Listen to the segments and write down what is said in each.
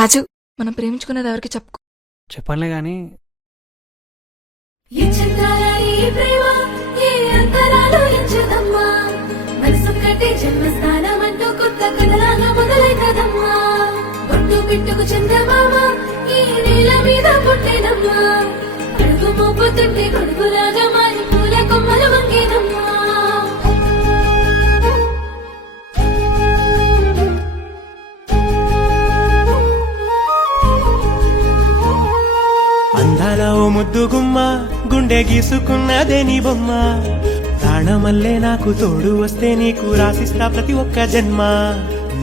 రాజు, మనం ప్రేమించుకున్నది ఎవరికి చెప్పుకో. చెప్పనులే గాని పిట్టుకు చంద్రమామ ఈ నేల మీద పుట్టేనమ్మా, అడుగు మోపుతుంటే గొడుగులాగా మారి పూల కొమ్మలు వంగేనమ్మా. అందాల ఓ ముద్దు గుమ్మ, గుండె గీసుకున్నదే నీ బొమ్మ, ప్రాణమల్లే నాకు తోడు వస్తే నీకు రాసిస్తా ప్రతి ఒక్క జన్మ.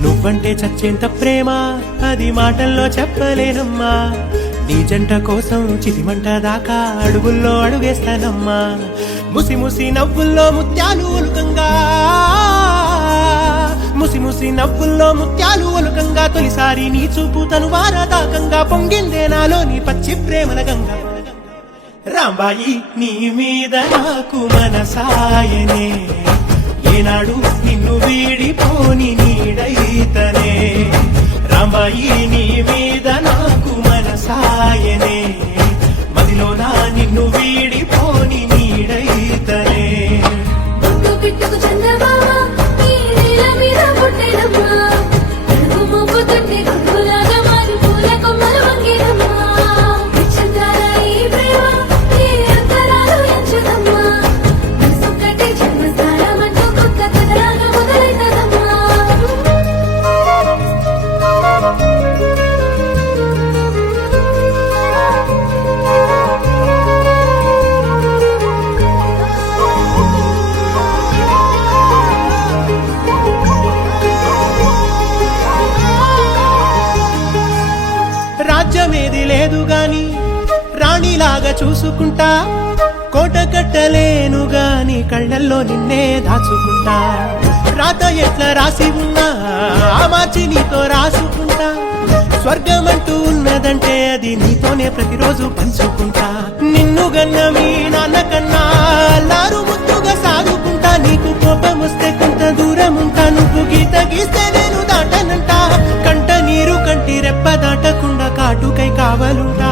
నువ్వంటే చచ్చేంత ప్రేమ అది మాటల్లో చెప్పలేనమ్మా, నీ జంట కోసం చితిమంట దాకా అడుగుల్లో అడుగేస్తానమ్మా. ముసి ముసి నవ్వుల్లో ముత్యాలు ఒలుకంగా, ముసి ముసి నవ్వుల్లో ముత్యాలు ఒలుకంగా, తొలిసారి నీ చూపు తను వారదాకంగా పొంగిందే నాలో నీ పచ్చి ప్రేమల గంగా. రాంబాయి నీ మీద నాకు మనసాయనే, ఏనాడు నిన్ను వీడిపోని నీడైతనే. రాంబాయి నీ మీద నాకు మనసాయనే, మదిలోనా నిన్ను వీడిపోని నీడైతనే. పిట్టుకు చంద్రమామ ఈ నేల మీద పుట్టేనమ్మా, అడుగు మోపుతుంటే గొడుగులాగా మారి పూల కొమ్మలు వంగేనమ్మా. చంద్రాల ఈ ప్రేమ ఏ అంతరాలు ఎంచుదమ్మా, మనసొక్కటే జన్మస్థానం అంటూ కొత్త కథలాగా మొదలైతదమ్మా. రాజ్యమేది లేదు గాని రాణిలాగా చూసుకుంటా, కోట కట్టలేను గాని కళ్ళల్లో నిన్నే దాచుకుంటా. రాత ఎట్లా రాసి ఉన్నా ఆ మార్చి నీతో రాసుకుంటా, స్వర్గమంటూ ఉన్నదంటే అది నీతోనే ప్రతిరోజు పంచుకుంటా. నిన్ను గన్న మీ నాన్న కన్నా అల్లారు ముద్దుగా సాగుకుంటా, నీకు కోపం వస్తే కొంత దూరం ఉంటా, నువ్వు గీత గీస్తే నేను దాటనంటా. కంట నీరు కంటి రెప్ప దాటకుండా కాటుకై కావలుంటా.